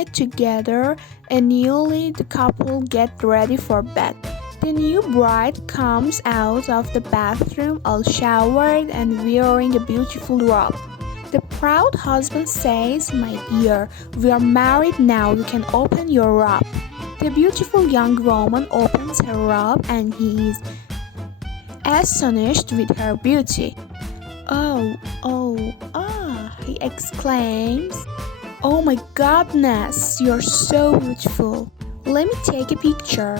night together, and newly the couple get ready for bed. The new bride comes out of the bathroom all showered and wearing a beautiful robe. The proud husband says, "My dear, we are married now, you can open your robe." The beautiful young woman opens her robe and he is astonished with her beauty. He exclaims. "Oh my goodness, you're so beautiful. Let me take a picture."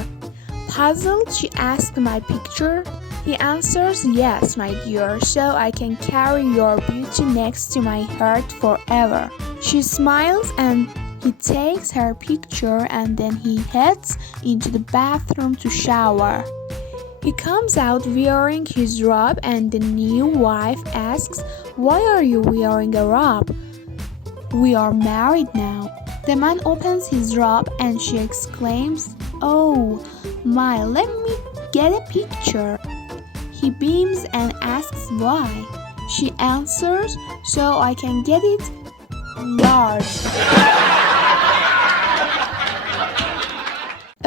Puzzled, she asks, "My picture?" He answers, "Yes, my dear, so I can carry your beauty next to my heart forever." She smiles and he takes her picture and then he heads into the bathroom to shower. He comes out wearing his robe and the new wife asks, "Why are you wearing a robe? We are married now." The man opens his robe and she exclaims, "Oh my, let me get a picture." He beams and asks why. She answers, "So I can get it large."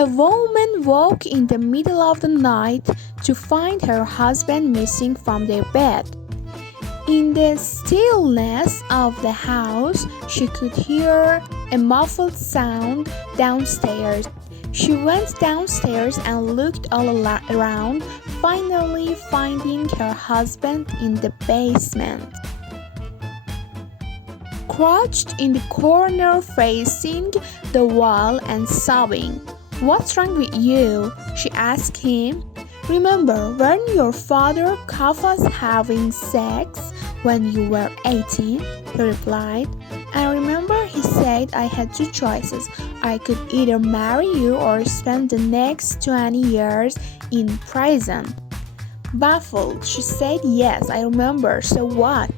A woman woke in the middle of the night to find her husband missing from their bed. In the stillness of the house, she could hear a muffled sound downstairs. She went downstairs and looked all around, finally finding her husband in the basement. Crouched in the corner facing the wall and sobbing. "What's wrong with you?" she asked him. "Remember when your father caught us having sex when you were 18? He replied. "I remember he said I had two choices. I could either marry you or spend the next 20 years in prison." Baffled, she said, "Yes, I remember. So what?"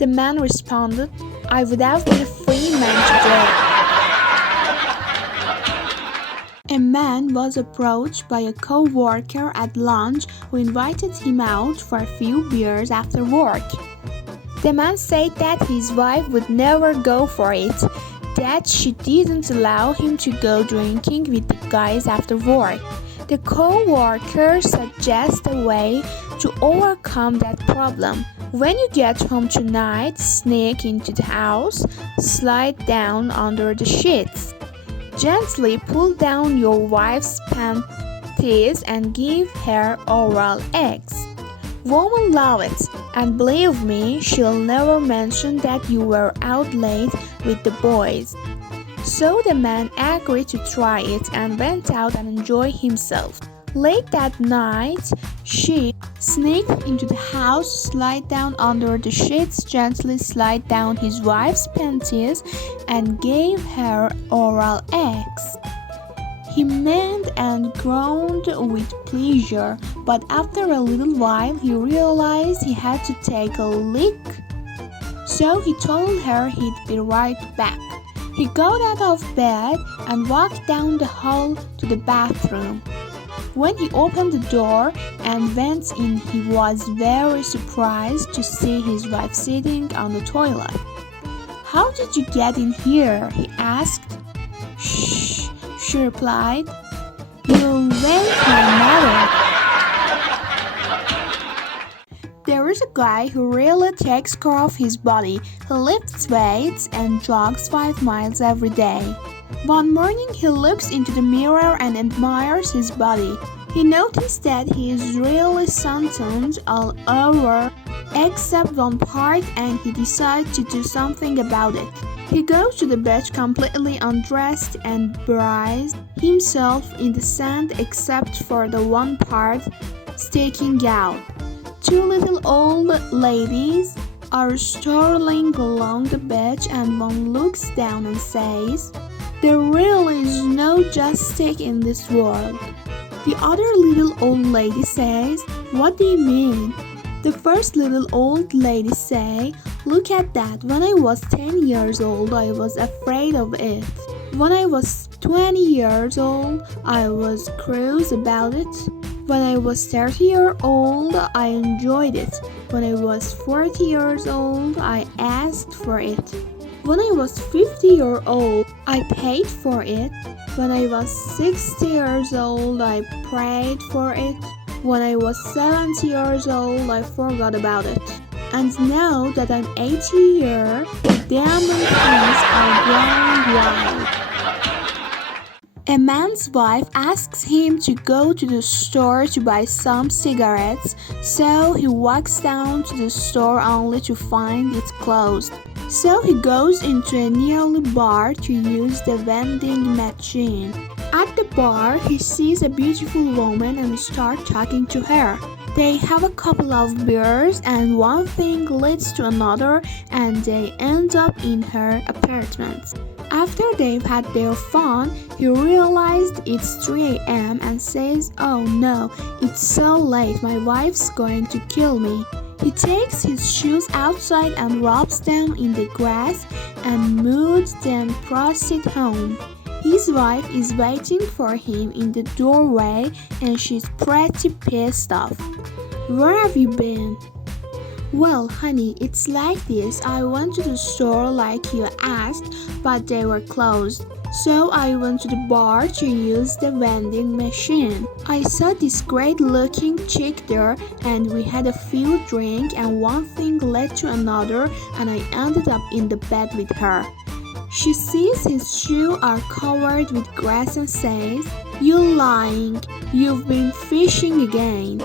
The man responded, "I would have been a free man today." A man was approached by a co-worker at lunch who invited him out for a few beers after work. The man said that his wife would never go for it, that she didn't allow him to go drinking with the guys after work. The co-worker suggests a way to overcome that problem. When you get home tonight, sneak into the house, slide down under the sheets. Gently pull down your wife's panties and give her oral eggs. Women love it, and believe me, she'll never mention that you were out late with the boys. So the man agreed to try it and went out and enjoyed himself. Late that night, she sneaked into the house, slid down under the sheets, gently slid down his wife's panties, and gave her oral eggs. He moaned and groaned with pleasure, but after a little while he realized he had to take a leak. So he told her he'd be right back. He got out of bed and walked down the hall to the bathroom. When he opened the door and went in, he was very surprised to see his wife sitting on the toilet. "How did you get in here?" he asked. "Shh," she replied. "You'll wake my mother." There is a guy who really takes care of his body. He lifts weights and jogs 5 miles every day. One morning he looks into the mirror and admires his body. He noticed that he is really sunburned all over except one part, and he decides to do something about it. He goes to the beach completely undressed and buries himself in the sand except for the one part sticking out. 2 little old ladies are strolling along the beach and one looks down and says, "There really is no justice in this world." The other little old lady says, "What do you mean?" The first little old lady say, "Look at that. When I was 10 years old, I was afraid of it. When I was 20 years old, I was curious about it. When I was 30 years old, I enjoyed it. When I was 40 years old, I asked for it." When I was 50 years old, I paid for it. When I was 60 years old, I prayed for it. When I was 70 years old, I forgot about it. And now that I'm 80 years, the diamond things are growing wild. A man's wife asks him to go to the store to buy some cigarettes, so he walks down to the store only to find it closed. So he goes into a nearby bar to use the vending machine. At the bar, he sees a beautiful woman and starts talking to her. They have a couple of beers and one thing leads to another and they end up in her apartment. After they've had their fun, he realized it's 3 a.m. and says, "Oh no, it's so late, my wife's going to kill me." He takes his shoes outside and rubs them in the grass and moves them proceed home. His wife is waiting for him in the doorway and she's pretty pissed off. "Where have you been?" "Well, honey, it's like this. I went to the store like you asked, but they were closed. So I went to the bar to use the vending machine. I saw this great looking chick there and we had a few drinks and one thing led to another and I ended up in the bed with her." She sees his shoes are covered with grass and says, "You're lying. You've been fishing again."